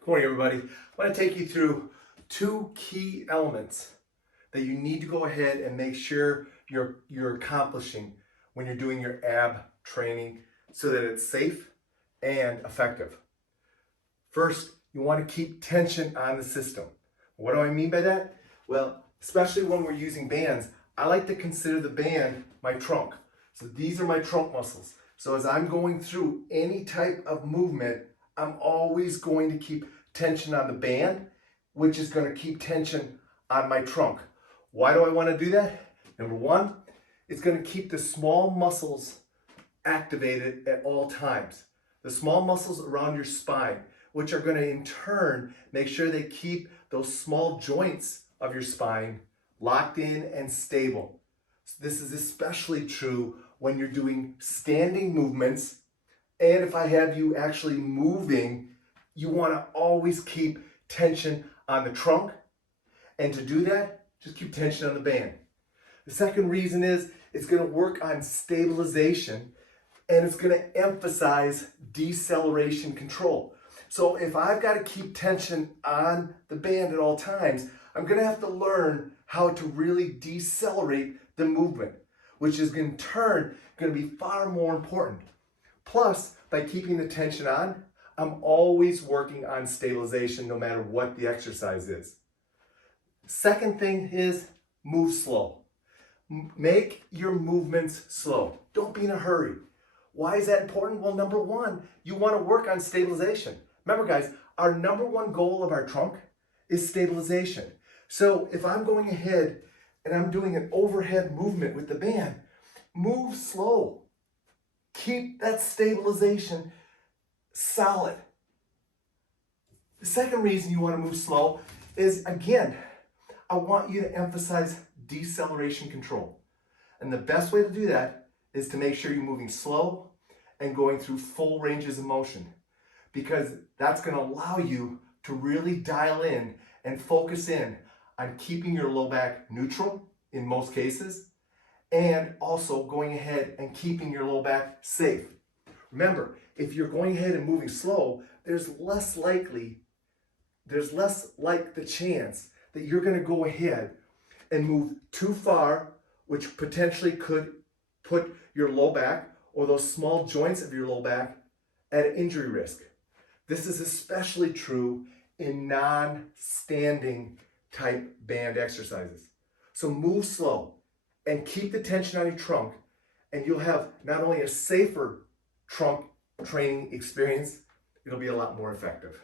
Good morning, everybody. I want to take you through two key elements that you need to go ahead and make sure you're accomplishing when you're doing your ab training so that it's safe and effective. First, you want to keep tension on the system. What do I mean by that? Well, especially when we're using bands, I like to consider the band my trunk. So these are my trunk muscles. So as I'm going through any type of movement, I'm always going to keep tension on the band, which is going to keep tension on my trunk. Why do I want to do that? Number one, it's going to keep the small muscles activated at all times. The small muscles around your spine, which are going to in turn make sure they keep those small joints of your spine locked in and stable. This is especially true when you're doing standing movements. And if I have you actually moving, you want to always keep tension on the trunk. And to do that, just keep tension on the band. The second reason is it's going to work on stabilization and it's going to emphasize deceleration control. So if I've got to keep tension on the band at all times, I'm going to have to learn how to really decelerate the movement, which is in turn going to be far more important. Plus, by keeping the tension on, I'm always working on stabilization no matter what the exercise is. Second thing is move slow. Make your movements slow. Don't be in a hurry. Why is that important? Well, number one, you want to work on stabilization. Remember, guys, our number one goal of our trunk is stabilization. So if I'm going ahead and I'm doing an overhead movement with the band, move slow. Keep that stabilization solid. The second reason you want to move slow is, again, I want you to emphasize deceleration control. And the best way to do that is to make sure you're moving slow and going through full ranges of motion, because that's going to allow you to really dial in and focus in on keeping your low back neutral in most cases, and also going ahead and keeping your low back safe. Remember, if you're going ahead and moving slow, there's less like the chance that you're going to go ahead and move too far, which potentially could put your low back or those small joints of your low back at an injury risk. This is especially true in non-standing type band exercises. So move slow and keep the tension on your trunk, and you'll have not only a safer trunk training experience, it'll be a lot more effective.